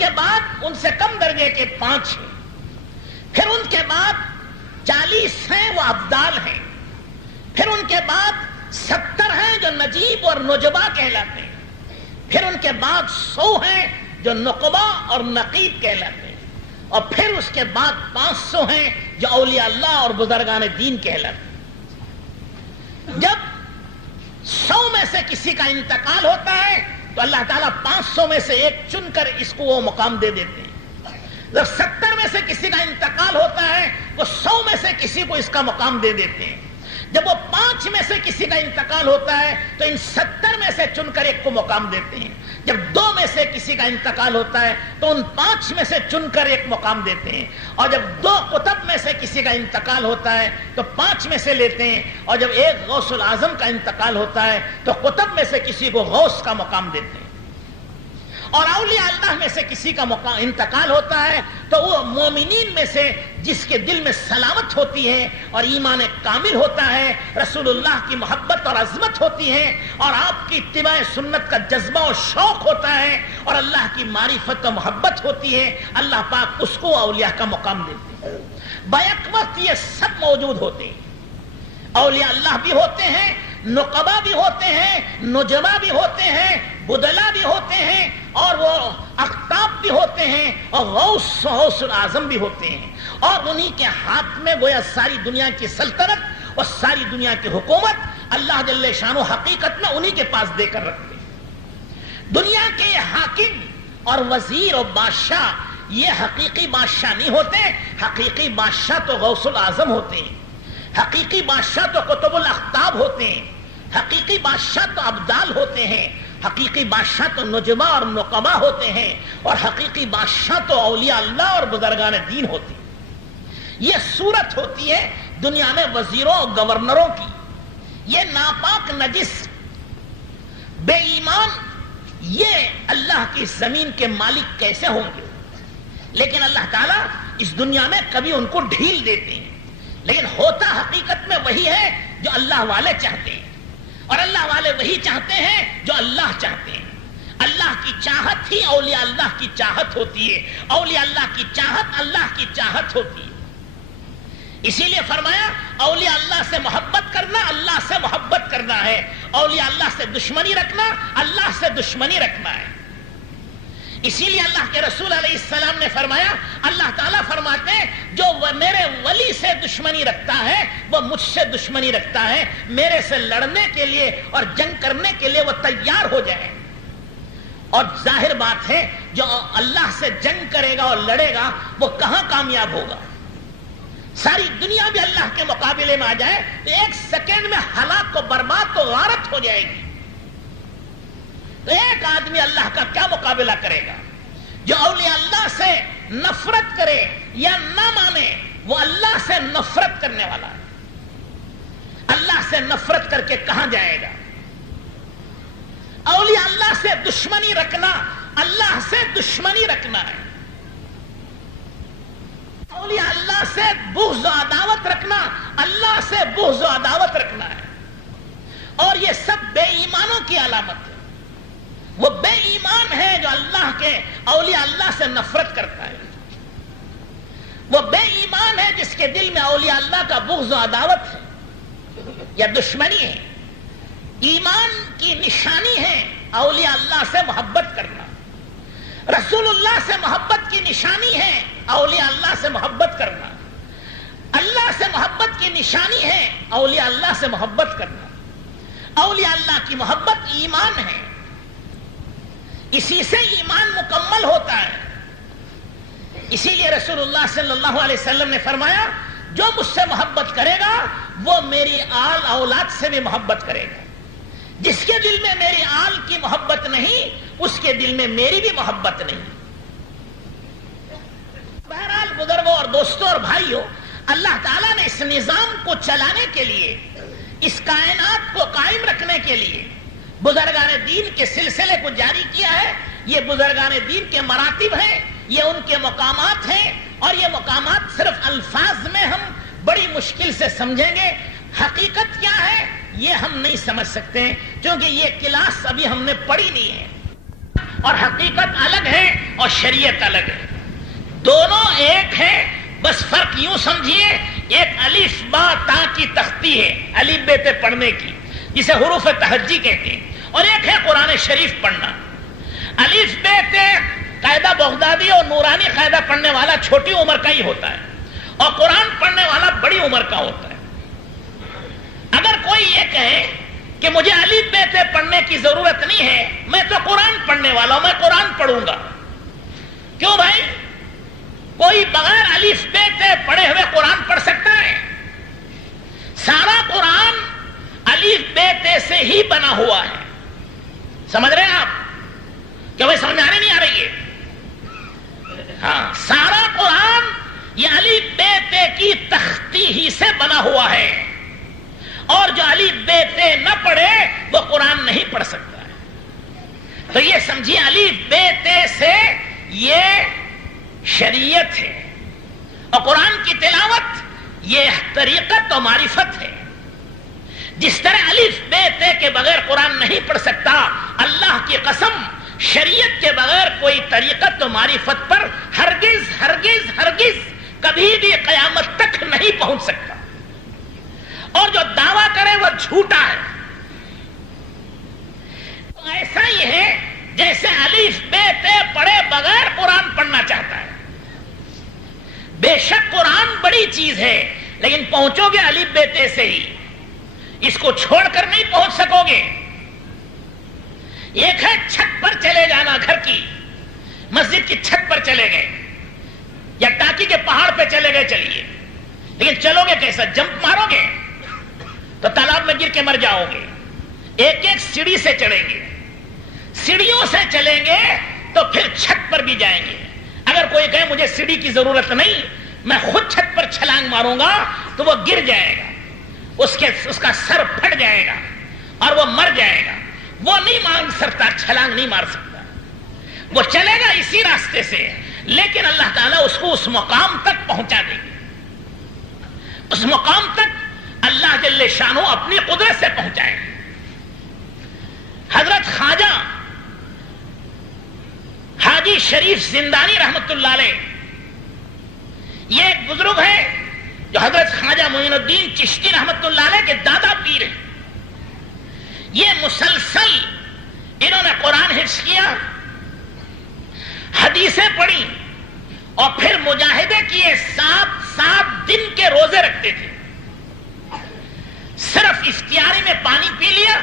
کے بعد ان سے کم درجے کے 5 ہیں، پھر ان کے بعد 40 ہیں وہ ابدال ہیں، پھر ان کے بعد 70 ہیں جو نجیب اور نجبا کہلاتے ہیں، پھر ان کے بعد 100 ہیں جو نقبہ اور نقیب کہلاتے ہیں، اور پھر اس کے بعد 500 ہیں جو اولیاء اللہ اور بزرگان دین کہلاتے ہیں۔ جب 100 میں سے کسی کا انتقال ہوتا ہے تو اللہ تعالیٰ 500 میں سے ایک چن کر اس کو وہ مقام دے دیتے ہیں۔ جب 70 میں سے کسی کا انتقال ہوتا ہے وہ 100 میں سے کسی کو اس کا مقام دے دیتے ہیں۔ جب وہ 5 میں سے کسی کا انتقال ہوتا ہے تو ان 70 میں سے چن کر ایک کو مقام دیتے ہیں۔ جب 2 میں سے کسی کا انتقال ہوتا ہے تو ان 5 میں سے چن کر ایک مقام دیتے ہیں، اور جب 2 قطب میں سے کسی کا انتقال ہوتا ہے تو 5 میں سے لیتے ہیں، اور جب ایک غوث العظم کا انتقال ہوتا ہے تو قطب میں سے کسی کو غوث کا مقام دیتے ہیں، اور اولیاء اللہ میں سے کسی کا انتقال ہوتا ہے تو وہ مومنین میں سے جس کے دل میں سلامت ہوتی ہے اور ایمان کامل ہوتا ہے، رسول اللہ کی محبت اور عظمت ہوتی ہے، اور آپ کی اتباع سنت کا جذبہ اور شوق ہوتا ہے، اور اللہ کی معرفت و محبت ہوتی ہے، اللہ پاک اس کو اولیاء کا مقام دیتے ہیں۔ بیک وقت یہ سب موجود ہوتے ہیں، اولیاء اللہ بھی ہوتے ہیں، نقبہ بھی ہوتے ہیں، نجبہ بھی ہوتے ہیں، بدلا بھی ہوتے ہیں، اور وہ اقطاب بھی ہوتے ہیں، اور غوث العظم بھی ہوتے ہیں، اور انہی کے ہاتھ میں گویا ساری دنیا کی سلطنت اور ساری دنیا کی حکومت اللہ جل شانہ حقیقت میں انہی کے پاس دے کر رکھتے ہیں۔ دنیا کے حاکم اور وزیر اور بادشاہ یہ حقیقی بادشاہ نہیں ہوتے، حقیقی بادشاہ تو غوث العظم ہوتے ہیں، حقیقی بادشاہ تو قطب الاقطاب ہوتے ہیں، حقیقی بادشاہ تو ابدال ہوتے ہیں، حقیقی بادشاہ تو نجبہ اور نقبہ ہوتے ہیں، اور حقیقی بادشاہ تو اولیاء اللہ اور بزرگان دین ہوتے ہیں۔ یہ صورت ہوتی ہے دنیا میں وزیروں اور گورنروں کی۔ یہ ناپاک نجس بے ایمان یہ اللہ کی زمین کے مالک کیسے ہوں گے؟ لیکن اللہ تعالیٰ اس دنیا میں کبھی ان کو ڈھیل دیتے ہیں، لیکن ہوتا حقیقت میں وہی ہے جو اللہ والے چاہتے ہیں، اور اللہ والے وہی چاہتے ہیں جو اللہ چاہتے ہیں۔ اللہ کی چاہت ہی اولیاء اللہ کی چاہت ہوتی ہے، اولیاء اللہ کی چاہت اللہ کی چاہت ہوتی ہے۔ اسی لیے فرمایا اولیاء اللہ سے محبت کرنا اللہ سے محبت کرنا ہے، اولیاء اللہ سے دشمنی رکھنا اللہ سے دشمنی رکھنا ہے۔ اسی لیے اللہ کے رسول علیہ السلام نے فرمایا، اللہ تعالیٰ فرماتے ہیں جو میرے ولی سے دشمنی رکھتا ہے وہ مجھ سے دشمنی رکھتا ہے، میرے سے لڑنے کے لیے اور جنگ کرنے کے لیے وہ تیار ہو جائے۔ اور ظاہر بات ہے جو اللہ سے جنگ کرے گا اور لڑے گا وہ کہاں کامیاب ہوگا؟ ساری دنیا بھی اللہ کے مقابلے میں آ جائے تو 1 سیکنڈ میں ہلاک و برباد تو غارت ہو جائے گی۔ تو ایک آدمی اللہ کا کیا مقابلہ کرے گا؟ جو اولیاء اللہ سے نفرت کرے یا نہ مانے وہ اللہ سے نفرت کرنے والا ہے۔ اللہ سے نفرت کر کے کہاں جائے گا؟ اولیاء اللہ سے دشمنی رکھنا اللہ سے دشمنی رکھنا ہے، اولیاء اللہ سے بغض و عداوت رکھنا اللہ سے بغض و عداوت رکھنا ہے، اور یہ سب بے ایمانوں کی علامت ہے۔ وہ بے ایمان ہے جو اللہ کے اولیاء اللہ سے نفرت کرتا ہے، وہ بے ایمان ہے جس کے دل میں اولیاء اللہ کا بغض و عداوت ہے یا دشمنی ہے۔ ایمان کی نشانی ہے اولیاء اللہ سے محبت کرنا، رسول اللہ سے محبت کی نشانی ہے اولیاء اللہ سے محبت کرنا، اللہ سے محبت کی نشانی ہے اولیاء اللہ سے محبت کرنا۔ اولیاء اللہ کی محبت ایمان ہے، اسی سے ایمان مکمل ہوتا ہے۔ اسی لیے رسول اللہ صلی اللہ علیہ وسلم نے فرمایا جو مجھ سے محبت کرے گا وہ میری آل اولاد سے بھی محبت کرے گا، جس کے دل میں میری آل کی محبت نہیں اس کے دل میں میری بھی محبت نہیں۔ بہرحال بزرگوں اور دوستوں اور بھائیوں، اللہ تعالیٰ نے اس نظام کو چلانے کے لیے، اس کائنات کو قائم رکھنے کے لیے بزرگان دین کے سلسلے کو جاری کیا ہے۔ یہ بزرگان دین کے مراتب ہیں، یہ ان کے مقامات ہیں، اور یہ مقامات صرف الفاظ میں ہم بڑی مشکل سے سمجھیں گے، حقیقت کیا ہے یہ ہم نہیں سمجھ سکتے، کیونکہ یہ کلاس ابھی ہم نے پڑھی نہیں ہے، اور حقیقت الگ ہے اور شریعت الگ ہے. دونوں ایک ہے، بس فرق یوں سمجھیے، ایک الف با تا کی تختی ہے الف بے تے پڑھنے کی، جسے حروف تہجی کہتے ہیں، اور ایک ہے قرآن شریف پڑھنا. الف بے تے قاعدہ بغدادی اور نورانی قاعدہ پڑھنے والا چھوٹی عمر کا ہی ہوتا ہے، اور قرآن پڑھنے والا بڑی عمر کا ہوتا ہے. اگر کوئی یہ کہے کہ مجھے الف بے تے پڑھنے کی ضرورت نہیں ہے، میں تو قرآن پڑھنے والا ہوں، میں قرآن پڑھوں گا. کیوں بھائی؟ کوئی بغیر الف بے تے پڑھے ہوئے قرآن پڑھ سکتا ہے؟ سارا قرآن الف بے تے سے ہی بنا ہوا ہے. سمجھ رہے ہیں آپ؟ کیا بھائی سمجھ آنے نہیں آ رہی ہے؟ ہاں، سارا قرآن یہ الف بے تے کی تختی ہی سے بنا ہوا ہے، اور جو الف بے تے نہ پڑھے وہ قرآن نہیں پڑھ سکتا ہے. تو یہ سمجھیے الف بے تے سے یہ شریعت ہے، اور قرآن کی تلاوت یہ طریقت و معرفت ہے. جس طرح الف بے تے کے بغیر قرآن نہیں پڑھ سکتا، اللہ کی قسم شریعت کے بغیر کوئی طریقت و معرفت پر ہرگز ہرگز ہرگز کبھی بھی قیامت تک نہیں پہنچ سکتا. اور جو دعویٰ کرے وہ جھوٹا ہے. تو ایسا ہی ہے جیسے الف بے تے پڑھے بغیر قرآن پڑھنا چاہتا ہے. بے شک قرآن بڑی چیز ہے، لیکن پہنچو گے الف بے تے سے ہی، اس کو چھوڑ کر نہیں پہنچ سکو گے. ایک ہے چھت پر چلے جانا، گھر کی مسجد کی چھت پر چلے گئے یا ٹاکی کے پہاڑ پہ چلے گئے، چلیے، لیکن چلو گے کیسا؟ جمپ مارو گے تو تالاب میں گر کے مر جاؤ گے. ایک ایک سیڑھی سے چڑھیں گے، سیڑھیوں سے چلیں گے تو پھر چھت پر بھی جائیں گے. اگر کوئی کہے مجھے سیڑھی کی ضرورت نہیں، میں خود چھت پر چھلانگ ماروں گا، تو وہ گر جائے گا، اس کا سر پھٹ جائے گا اور وہ مر جائے گا. وہ نہیں مار سکتا، چھلانگ نہیں مار سکتا، وہ چلے گا اسی راستے سے، لیکن اللہ تعالیٰ اس کو اس مقام تک پہنچا دے گی. اس مقام تک اللہ جل شانہ اپنی قدرت سے پہنچائے. حضرت خواجہ حاجی شریف زندانی رحمت اللہ علیہ، یہ ایک بزرگ ہے جو حضرت خواجہ معین الدین چشتی رحمت اللہ علیہ کے دادا پیر ہیں. یہ مسلسل انہوں نے قرآن حفظ کیا، حدیثیں پڑھی، اور پھر مجاہدے کیے. 7 دن کے روزے رکھتے تھے. صرف افطاری میں پانی پی لیا،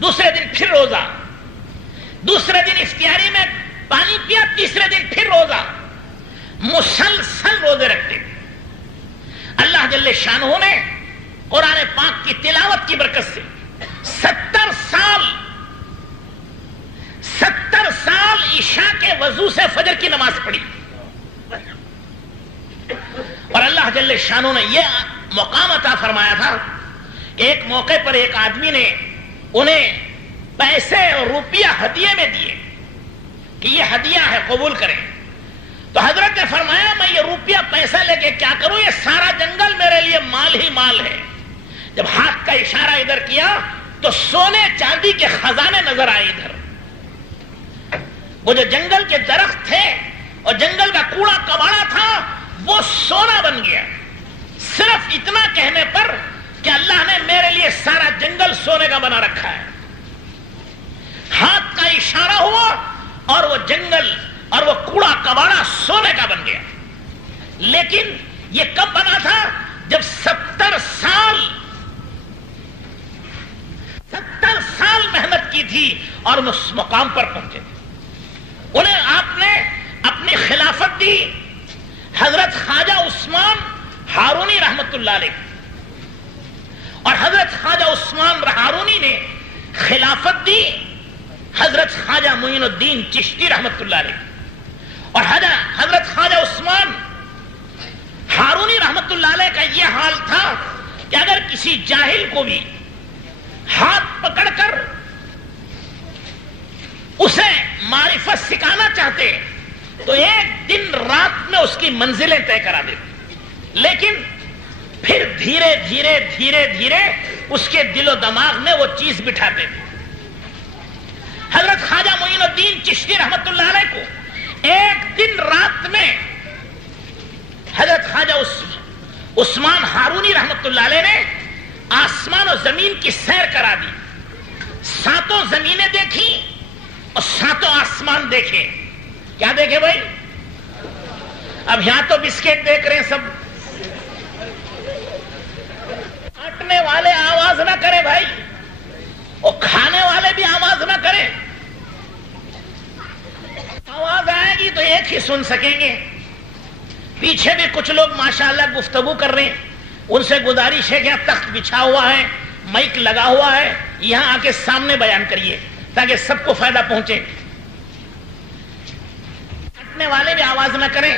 دوسرے دن پھر روزہ، دوسرے دن افطاری میں پانی پیا، تیسرے دن پھر روزہ. مسلسل روزے رکھتے تھے. اللہ جل شانہ نے قرآن پاک کی تلاوت کی برکت سے 70 سال عشاء کے وضو سے فجر کی نماز پڑھی. اور اللہ جل شانہ نے یہ مقام عطا فرمایا تھا کہ ایک موقع پر ایک آدمی نے انہیں پیسے اور روپیہ ہدیے میں دیے کہ یہ ہدیہ ہے، قبول کریں. تو حضرت نے فرمایا میں یہ روپیہ پیسہ لے کے کیا کروں، یہ سارا جنگل میرے لیے مال ہی مال ہے. جب ہاتھ کا اشارہ ادھر کیا تو سونے چاندی کے خزانے نظر آئے. ادھر وہ جو جنگل کے درخت تھے اور جنگل کا کوڑا کباڑا تھا وہ سونا بن گیا. صرف اتنا کہنے پر کہ اللہ نے میرے لیے سارا جنگل سونے کا بنا رکھا ہے. ہاتھ کا اشارہ ہوا اور وہ جنگل اور وہ کوڑا کباڑا سونے کا بن گیا. لیکن یہ کب بنا تھا؟ جب 70 سال محنت کی تھی اور اس مقام پر پہنچے تھے. انہیں آپ نے اپنی خلافت دی حضرت خواجہ عثمان ہارونی رحمت اللہ علیہ، اور حضرت خواجہ عثمان ہارونی نے خلافت دی حضرت خواجہ معین الدین چشتی رحمت اللہ علیہ. اور حضرت خواجہ عثمان ہارونی رحمت اللہ علیہ کا یہ حال تھا کہ اگر کسی جاہل کو بھی ہاتھ پکڑ کر اسے معرفت سکھانا چاہتے تو ایک دن رات میں اس کی منزلیں طے کرا دیتے، لیکن پھر دھیرے دھیرے دھیرے دھیرے اس کے دل و دماغ میں وہ چیز بٹھاتے تھے. حضرت خواجہ معین الدین چشتی رحمت اللہ علیہ کو ایک دن رات میں حضرت خواجہ عثمان ہارونی رحمت اللہ علیہ نے آسمان و زمین کی سیر کرا دی. 7 زمینیں دیکھی اور 7 آسمان دیکھے. کیا دیکھے بھائی؟ اب یہاں تو بسکٹ دیکھ رہے ہیں سب. کاٹنے والے آواز نہ کریں بھائی, اور کھانے والے بھی آواز نہ کریں. آواز آئے گی تو ایک ہی سن سکیں گے. پیچھے بھی کچھ لوگ ماشاءاللہ گفتگو کر رہے ہیں, ان سے گزارش ہے کہ یہاں تخت بچھا ہوا ہے, مائک لگا ہوا ہے, یہاں آ کے سامنے بیان کریے تاکہ سب کو فائدہ پہنچے. کٹنے والے بھی آواز نہ کریں,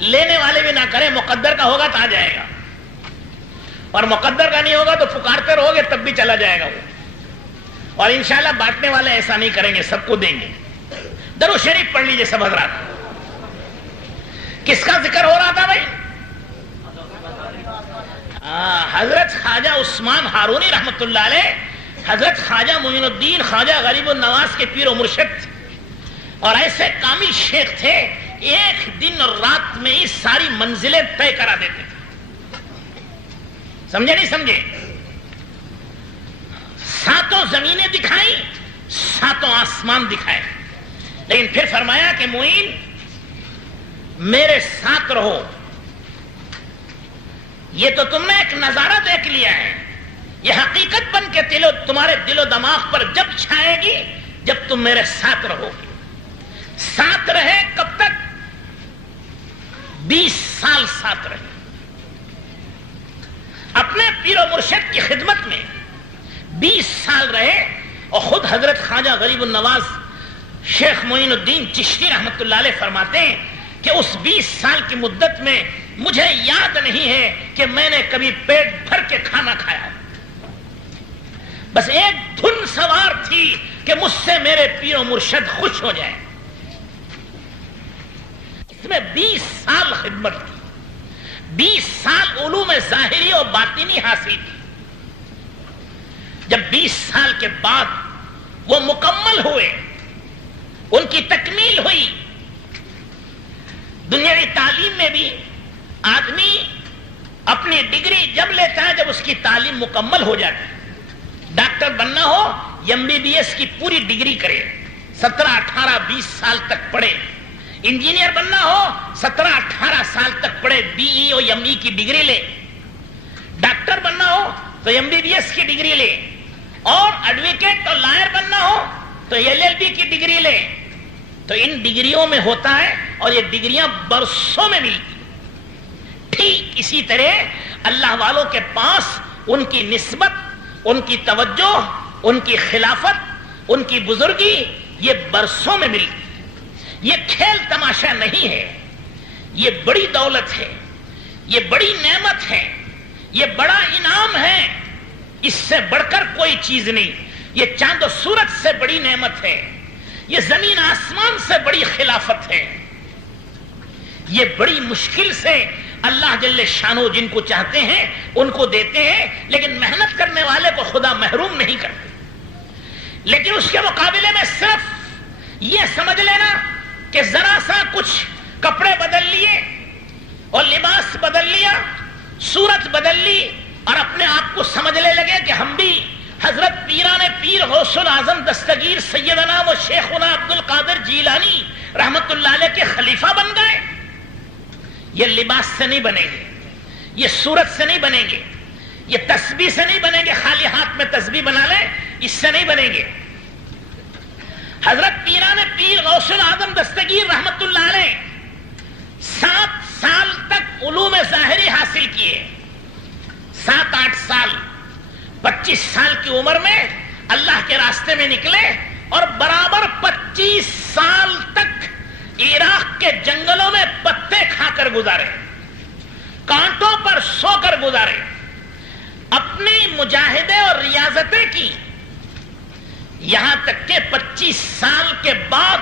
لینے والے بھی نہ کریں. مقدر کا ہوگا تو آ جائے گا, اور مقدر کا نہیں ہوگا تو پکارتے رہو گے تب بھی چلا جائے گا وہ. اور انشاءاللہ بانٹنے والے ایسا نہیں کریں گے, سب کو دیں گے. درود شریف پڑھ لیجئے سب حضرات. کس کا ذکر ہو رہا تھا بھائی؟ حضرت خواجہ عثمان ہارونی رحمت اللہ علیہ حضرت خواجہ معین الدین خواجہ غریب النواز کے پیر و مرشد تھے, اور ایسے کامل شیخ تھے ایک دن اور رات میں ہی ساری منزلیں طے کرا دیتے تھے. سمجھے نہیں سمجھے؟ 7 زمینیں دکھائیں, 7 آسمان دکھائے, لیکن پھر فرمایا کہ معین میرے ساتھ رہو. یہ تو تم نے ایک نظارہ دیکھ لیا ہے, یہ حقیقت بن کے تمہارے دل و دماغ پر جب چھائے گی جب تم میرے ساتھ رہو گے. ساتھ رہے کب تک؟ 20 سال ساتھ رہے. اپنے پیر و مرشد کی خدمت میں 20 سال رہے, اور خود حضرت خواجہ غریب النواز شیخ معین الدین چشتی رحمت اللہ علیہ فرماتے ہیں کہ اس 20 سال کی مدت میں مجھے یاد نہیں ہے کہ میں نے کبھی پیٹ بھر کے کھانا کھایا. بس ایک دھن سوار تھی کہ مجھ سے میرے پیر و مرشد خوش ہو جائے. اس میں 20 سال خدمت کی, 20 سال علوم ظاہری اور باطنی حاصل کی. جب 20 سال کے بعد وہ مکمل ہوئے, ان کی تکمیل ہوئی. دنیاوی تعلیم میں بھی آدمی اپنی ڈگری جب لیتا ہے جب اس کی تعلیم مکمل ہو جاتی ہے. ڈاکٹر بننا ہو MBBS کی پوری ڈگری کرے, 17 18 20 سال تک پڑھے. انجینئر بننا ہو 17 18 سال تک پڑھے, BE اور ME کی ڈگری لے. ڈاکٹر بننا ہو تو MBBS کی ڈگری لے, اور ایڈوکیٹ اور لائر بننا ہو تو LLB کی ڈگری لے. تو ان ڈگریوں میں ہوتا ہے, اور یہ ڈگریاں برسوں میں ملتی. ٹھیک اسی طرح اللہ والوں کے پاس ان کی نسبت, ان کی توجہ, ان کی خلافت, ان کی بزرگی یہ برسوں میں ملتی. یہ کھیل تماشا نہیں ہے, یہ بڑی دولت ہے, یہ بڑی نعمت ہے, یہ بڑا انعام ہے. اس سے بڑھ کر کوئی چیز نہیں. یہ چاند و سورج سے بڑی نعمت ہے, یہ زمین آسمان سے بڑی خلافت ہے. یہ بڑی مشکل سے اللہ جل شانہ جن کو چاہتے ہیں ان کو دیتے ہیں, لیکن محنت کرنے والے کو خدا محروم نہیں کرتے. لیکن اس کے مقابلے میں صرف یہ سمجھ لینا کہ ذرا سا کچھ کپڑے بدل لیے اور لباس بدل لیا, صورت بدل لی, اور اپنے آپ کو سمجھنے لگے کہ ہم بھی حضرت پیران پیر غوث العظم دستگیر سیدنا و شیخنا عبد القادر جیلانی رحمت اللہ علیہ کے خلیفہ بن گئے. یہ لباس سے نہیں بنیں گے, یہ صورت سے نہیں بنیں گے, یہ تسبیح سے نہیں بنیں گے. خالی ہاتھ میں تسبیح بنا لیں, اس سے نہیں بنیں گے. حضرت پیران پیر غوث العظم دستگیر رحمت اللہ علیہ 7 سال تک علوم ظاہری حاصل کیے. 7-8 سال, 25 سال کی عمر میں اللہ کے راستے میں نکلے, اور برابر 25 سال تک عراق کے جنگلوں میں پتے کھا کر گزارے, کانٹوں پر سو کر گزارے. اپنی مجاہدے اور ریاضتیں کی, یہاں تک کہ 25 سال کے بعد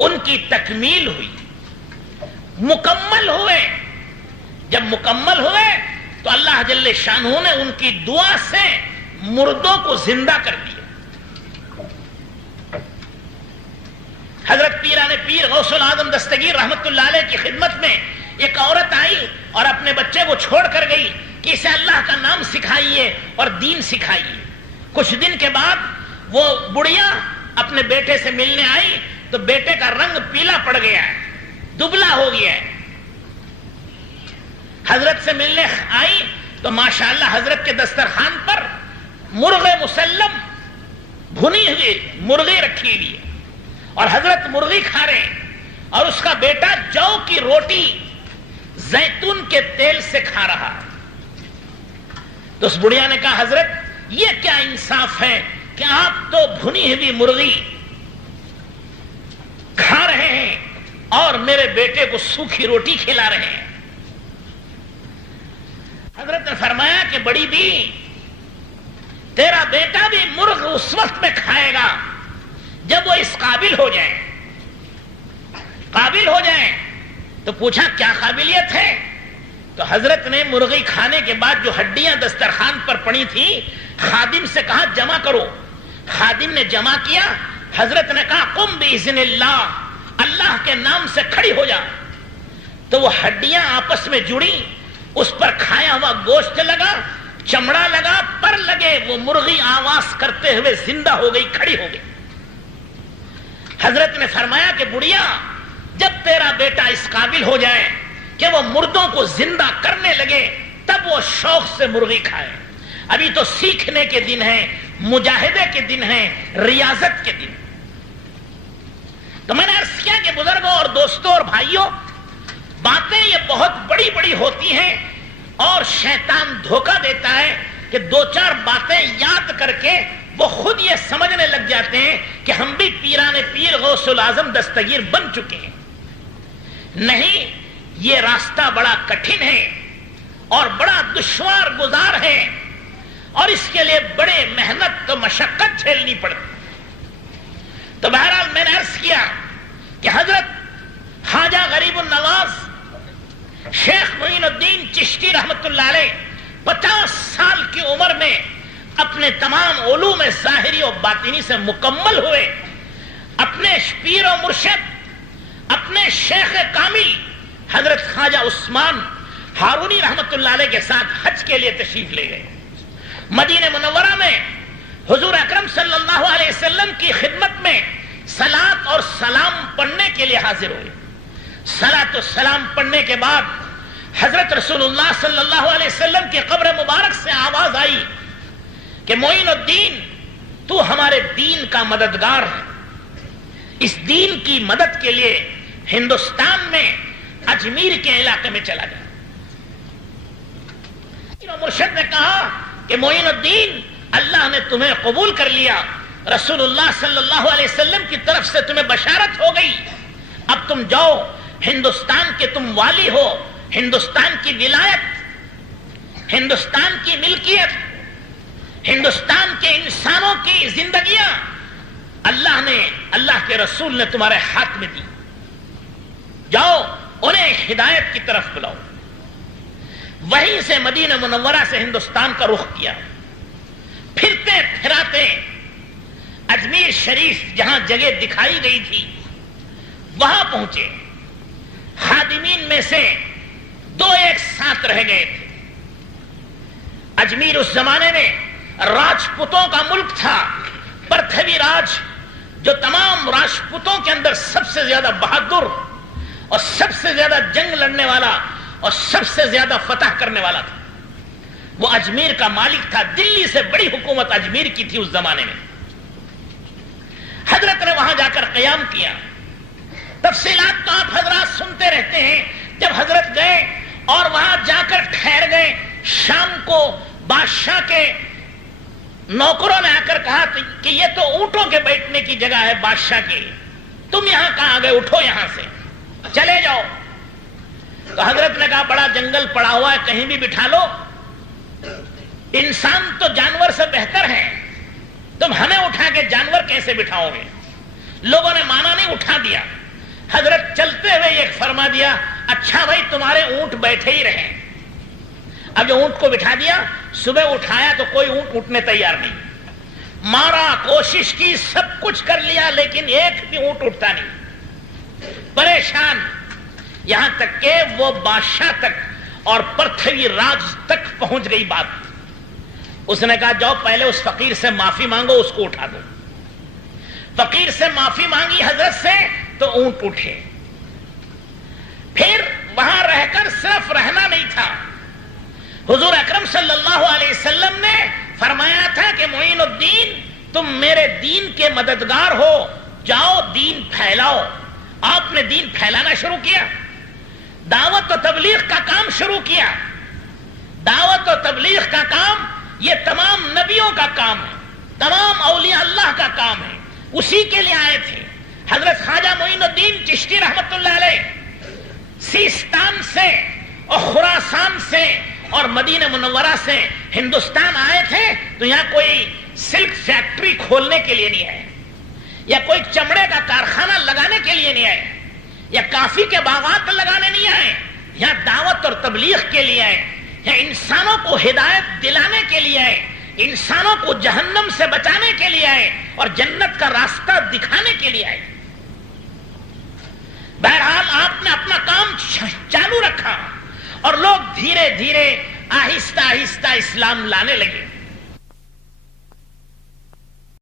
ان کی تکمیل ہوئی, مکمل ہوئے. جب مکمل ہوئے تو اللہ جل شانہ نے ان کی دعا سے مردوں کو زندہ کر دیا. حضرت پیران پیر غوث العظم دستگیر رحمت اللہ علیہ کی خدمت میں ایک عورت آئی اور اپنے بچے کو چھوڑ کر گئی کہ اسے اللہ کا نام سکھائیے اور دین سکھائیے. کچھ دن کے بعد وہ بڑھیا اپنے بیٹے سے ملنے آئی تو بیٹے کا رنگ پیلا پڑ گیا ہے, دبلا ہو گیا ہے. حضرت سے ملنے آئی تو ماشاءاللہ حضرت کے دسترخوان پر مرغ مسلم بھنی ہوئی مرغی رکھی ہوئی ہے اور حضرت مرغی کھا رہے ہیں اور اس کا بیٹا جو کی روٹی زیتون کے تیل سے کھا رہا. تو اس بڑھیا نے کہا حضرت یہ کیا انصاف ہے کہ آپ تو بھنی ہوئی مرغی کھا رہے ہیں اور میرے بیٹے کو سوکھی روٹی کھلا رہے ہیں. حضرت نے فرمایا کہ بڑی بھی تیرا بیٹا بھی مرغ اس وقت میں کھائے گا جب وہ اس قابل ہو جائے. قابل ہو جائے تو پوچھا کیا قابلیت ہے؟ تو حضرت نے مرغی کھانے کے بعد جو ہڈیاں دسترخوان پر پڑی تھی خادم سے کہا جمع کرو. خادم نے جمع کیا. حضرت نے کہا قم باذن اللہ, اللہ کے نام سے کھڑی ہو جا. تو وہ ہڈیاں آپس میں جڑی, اس پر کھایا ہوا گوشت لگا, چمڑا لگا, پر لگے, وہ مرغی آواز کرتے ہوئے زندہ ہو گئی, کھڑی ہو گئی. حضرت نے فرمایا کہ بڑھیا جب تیرا بیٹا اس قابل ہو جائے کہ وہ مردوں کو زندہ کرنے لگے تب وہ شوق سے مرغی کھائے. ابھی تو سیکھنے کے دن ہیں, مجاہدے کے دن ہیں, ریاضت کے دن. تو میں نے عرض کیا کہ بزرگوں اور دوستوں اور بھائیوں, باتیں یہ بہت بڑی بڑی ہوتی ہیں اور شیطان دھوکہ دیتا ہے کہ دو چار باتیں یاد کر کے وہ خود یہ سمجھنے لگ جاتے ہیں کہ ہم بھی پیران پیر غوث العظم دستگیر بن چکے ہیں. نہیں, یہ راستہ بڑا کٹھن ہے اور بڑا دشوار گزار ہے اور اس کے لیے بڑے محنت تو مشقت جھیلنی پڑتی. تو بہرحال میں نے عرض کیا کہ حضرت خواجہ غریب النواز شیخ معین الدین چشتی رحمت اللہ علیہ 50 سال کی عمر میں اپنے تمام علوم ظاہری و باطنی سے مکمل ہوئے. اپنے پیر و مرشد, اپنے شیخ کامل حضرت خواجہ عثمان ہارونی رحمت اللہ علیہ کے ساتھ حج کے لیے تشریف لے گئے. مدینہ منورہ میں حضور اکرم صلی اللہ علیہ وسلم کی خدمت میں صلاۃ اور سلام پڑھنے کے لیے حاضر ہوئے. صلاۃ و سلام پڑھنے کے بعد حضرت رسول اللہ صلی اللہ علیہ وسلم کی قبر مبارک سے آواز آئی کہ معین الدین تو ہمارے دین کا مددگار ہے. اس دین کی مدد کے لیے ہندوستان میں اجمیر کے علاقے میں چلا گیا. مرشد نے کہا کہ معین الدین اللہ نے تمہیں قبول کر لیا, رسول اللہ صلی اللہ علیہ وسلم کی طرف سے تمہیں بشارت ہو گئی, اب تم جاؤ, ہندوستان کے تم والی ہو, ہندوستان کی ولایت, ہندوستان کی ملکیت, ہندوستان کے انسانوں کی زندگیاں اللہ نے, اللہ کے رسول نے تمہارے ہاتھ میں دی. جاؤ انہیں ہدایت کی طرف بلاؤ. وہیں سے مدینہ منورہ سے ہندوستان کا رخ کیا. پھرتے پھراتے اجمیر شریف جہاں جگہ دکھائی گئی تھی وہاں پہنچے. خادمین میں سے 2 ایک ساتھ رہ گئے تھے. اجمیر اس زمانے میں راجپوتوں کا ملک تھا. پرتھوی راج جو تمام راجپوتوں کے اندر سب سے زیادہ بہادر اور سب سے زیادہ جنگ لڑنے والا اور سب سے زیادہ فتح کرنے والا تھا, وہ اجمیر کا مالک تھا. دلی سے بڑی حکومت اجمیر کی تھی اس زمانے میں. حضرت نے وہاں جا کر قیام کیا. تفصیلات تو آپ حضرات سنتے رہتے ہیں. جب حضرت گئے اور وہاں جا کر ٹھہر گئے, شام کو بادشاہ کے نوکروں نے آ کر کہا کہ یہ تو اونٹوں کے بیٹھنے کی جگہ ہے بادشاہ کی, تم یہاں کہاں گئے, اٹھو یہاں سے چلے جاؤ. تو حضرت نے کہا بڑا جنگل پڑا ہوا ہے, کہیں بھی بٹھا لو, انسان تو جانور سے بہتر ہے, تم ہمیں اٹھا کے جانور کیسے بٹھاؤ گے. لوگوں نے مانا نہیں, اٹھا دیا. حضرت چلتے ہوئے یہ فرما دیا اچھا بھائی تمہارے اونٹ بیٹھے ہی رہے. اب جو اونٹ کو بٹھا دیا, صبح اٹھایا تو کوئی اونٹ اٹھنے تیار نہیں. مارا، کوشش کی، سب کچھ کر لیا، لیکن ایک بھی اونٹ اٹھتا نہیں، پریشان، یہاں تک کہ وہ بادشاہ تک اور پرتھوی راج تک پہنچ گئی بات۔ اس نے کہا جاؤ پہلے اس فقیر سے معافی مانگو، اس کو اٹھا دو۔ فقیر سے معافی مانگی حضرت سے تو اونٹ اٹھے۔ پھر وہاں رہ کر صرف رہنا نہیں تھا، حضور اکرم صلی اللہ علیہ وسلم نے فرمایا تھا کہ معین الدین تم میرے دین کے مددگار ہو، جاؤ دین پھیلاؤ۔ آپ نے دین پھیلانا شروع کیا، دعوت و تبلیغ کا کام شروع کیا۔ دعوت و تبلیغ کا کام یہ تمام نبیوں کا کام ہے، تمام اولیاء اللہ کا کام ہے، اسی کے لیے آئے تھے۔ حضرت خواجہ معین الدین چشتی رحمت اللہ علیہ سیستان سے اور خراسان سے اور مدینہ منورہ سے ہندوستان آئے تھے تو یہاں کوئی سلک فیکٹری کھولنے کے لیے نہیں آئے، یا کوئی چمڑے کا کارخانہ لگانے کے لیے نہیں آئے، یا کافی کے باغات لگانے نہیں آئے، یہاں دعوت اور تبلیغ کے لیے آئے، یا انسانوں کو ہدایت دلانے کے لیے آئے، انسانوں کو جہنم سے بچانے کے لیے آئے اور جنت کا راستہ دکھانے کے لیے آئے۔ بہرحال آپ نے اپنا کام چالو رکھا اور لوگ دھیرے دھیرے آہستہ آہستہ اسلام لانے لگے۔